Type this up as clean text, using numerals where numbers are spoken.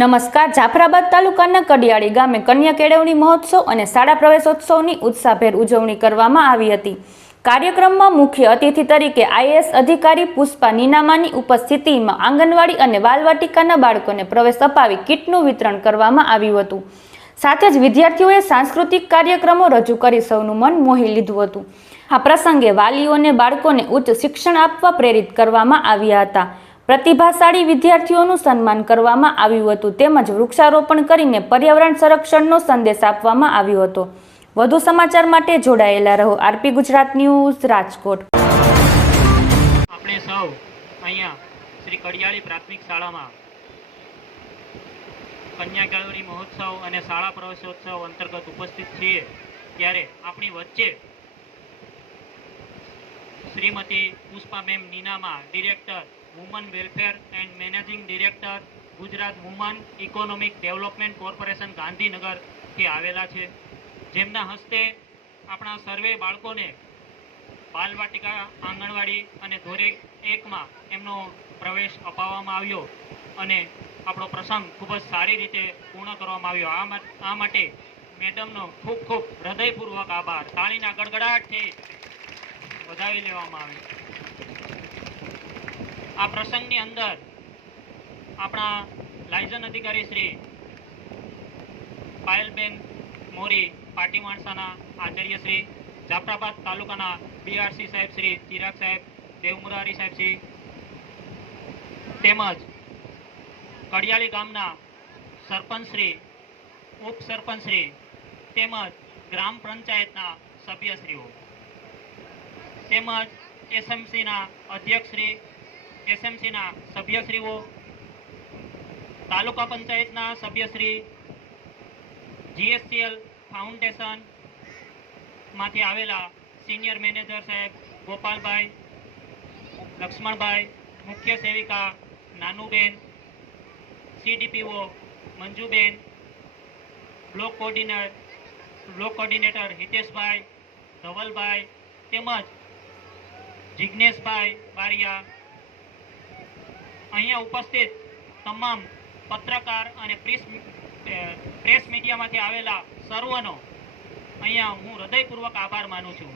નમસ્કાર। જાફરાબાદ તાલુકાના કડિયાળી ગામે કન્યા કેળવણી મહોત્સવ અને શાળા પ્રવેશોત્સવની ઉત્સાહભેર ઉજવણી કરવામાં આવી હતી। કાર્યક્રમમાં મુખ્ય અતિથિ તરીકે આઈએએસ અધિકારી પુષ્પા નીનામાની ઉપસ્થિતિમાં આંગણવાડી અને બાલવાટિકાના બાળકોને પ્રવેશ અપાવી કીટનું વિતરણ કરવામાં આવ્યું હતું। સાથે જ વિદ્યાર્થીઓએ સાંસ્કૃતિક કાર્યક્રમો રજૂ કરી સૌનું મન મોહી લીધું હતું। આ પ્રસંગે વાલીઓને બાળકોને ઉચ્ચ શિક્ષણ આપવા પ્રેરિત કરવામાં આવ્યા હતા। પ્રતિભાશાળી વિદ્યાર્થીઓનું સન્માન કરવામાં આવ્યું હતું તેમજ વૃક્ષારોપણ કરીને પર્યાવરણ સંરક્ષણનો સંદેશ આપવામાં આવ્યો હતો। વધુ સમાચાર માટે જોડાયેલા રહો આરપી ગુજરાત ન્યૂઝ રાજકોટ। આપણે સૌ અહીંયા શ્રી કડિયાળી પ્રાથમિક શાળામાં કન્યા કેળવણી મહોત્સવ અને શાળા પ્રવેશોત્સવ અંતર્ગત ઉપસ્થિત છીએ ત્યારે આપણી વચ્ચે Shrimati Pushpa ma'am Ninama, director woman welfare and managing director Gujarat woman economic development corporation ગાંધીનગરથી આવેલા છે, જેમના હસ્તે આપણા સર્વે બાળકોને બાલવાટિકા, આંગણવાડી અને ધોરે 1માં એમનો પ્રવેશ અપાવવામાં આવ્યો અને આપણો પ્રસંગ ખૂબ જ સારી રીતે પૂર્ણ કરવામાં આવ્યો। આ માટે મેડમનો ખૂબ ખૂબ હૃદયપૂર્વક આભાર। તાળીના ગડગડાટથી વધાવી લેવામાં આવે। આ પ્રસંગની અંદર આપણા લાયઝન અધિકારી શ્રી પાયલબેન મોરી, પાટી માણસાના આચાર્ય શ્રી, જાફરાબાદ તાલુકાના બીઆરસી સાહેબ શ્રી ચિરાગ સાહેબ, દેવમુરારી સાહેબ શ્રી, તેમજ કડિયાળી ગામના સરપંચ શ્રી, ઉપસરપંચ શ્રી તેમજ ગ્રામ પંચાયતના સભ્યશ્રીઓ તેમજ એસએમસીના અધ્યક્ષશ્રી, એસએમસીના સભ્યશ્રીઓ, તાલુકા પંચાયતના સભ્યશ્રી, જીએસસીએલ ફાઉન્ડેશનમાંથી આવેલા સિનિયર મેનેજર સાહેબ ગોપાલભાઈ, લક્ષ્મણભાઈ, મુખ્ય સેવિકા Nanuben, CDPO Manjuben, block coordinator Hiteshbhai, Dhavalbhai તેમજ જિજ્ઞેશભાઈ બારિયા, અહીંયા ઉપસ્થિત તમામ પત્રકાર અને પ્રેસ મીડિયામાંથી આવેલા સર્વનો અહીંયા હું હૃદયપૂર્વક આભાર માનું છું।